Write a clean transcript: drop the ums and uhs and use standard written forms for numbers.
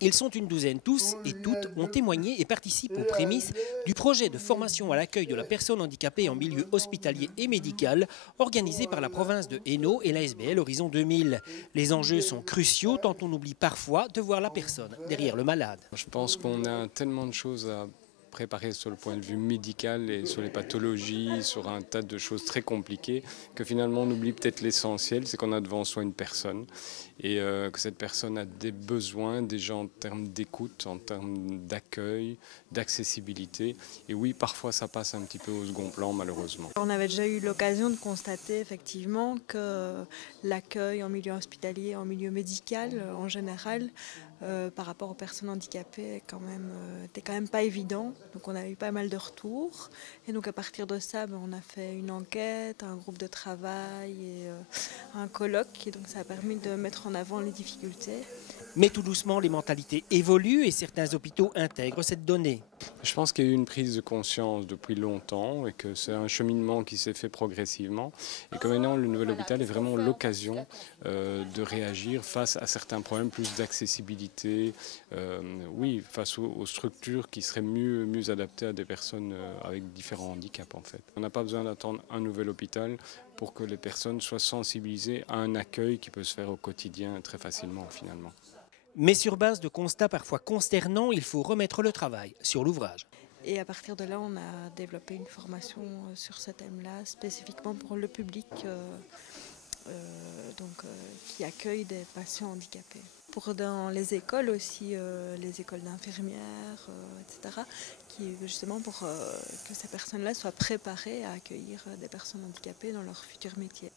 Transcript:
Ils sont une douzaine, tous et toutes ont témoigné et participent aux prémices du projet de formation à l'accueil de la personne handicapée en milieu hospitalier et médical organisé par la province de Hainaut et l'ASBL Horizon 2000. Les enjeux sont cruciaux tant on oublie parfois de voir la personne derrière le malade. Je pense qu'on a tellement de choses à préparer sur le point de vue médical et sur les pathologies, sur un tas de choses très compliquées, que finalement on oublie peut-être l'essentiel, c'est qu'on a devant soi une personne et que cette personne a des besoins, déjà en termes d'écoute, en termes d'accueil, d'accessibilité. Et oui, parfois ça passe un petit peu au second plan malheureusement. On avait déjà eu l'occasion de constater effectivement que l'accueil en milieu hospitalier, en milieu médical en général, par rapport aux personnes handicapées, était quand même pas évident. Donc on a eu pas mal de retours. Et donc à partir de ça, on a fait une enquête, un groupe de travail et un colloque. Et donc ça a permis de mettre en avant les difficultés. Mais tout doucement, les mentalités évoluent et certains hôpitaux intègrent cette donnée. Je pense qu'il y a eu une prise de conscience depuis longtemps et que c'est un cheminement qui s'est fait progressivement et que maintenant le nouvel hôpital est vraiment l'occasion de réagir face à certains problèmes, plus d'accessibilité, oui, face aux structures qui seraient mieux adaptées à des personnes avec différents handicaps en fait. On n'a pas besoin d'attendre un nouvel hôpital pour que les personnes soient sensibilisées à un accueil qui peut se faire au quotidien très facilement finalement. Mais sur base de constats parfois consternants, il faut remettre le travail sur l'ouvrage. Et à partir de là, on a développé une formation sur ce thème-là, spécifiquement pour le public qui accueille des patients handicapés. Pour dans les écoles aussi, les écoles d'infirmières, etc., justement pour que ces personnes-là soient préparées à accueillir des personnes handicapées dans leur futur métier.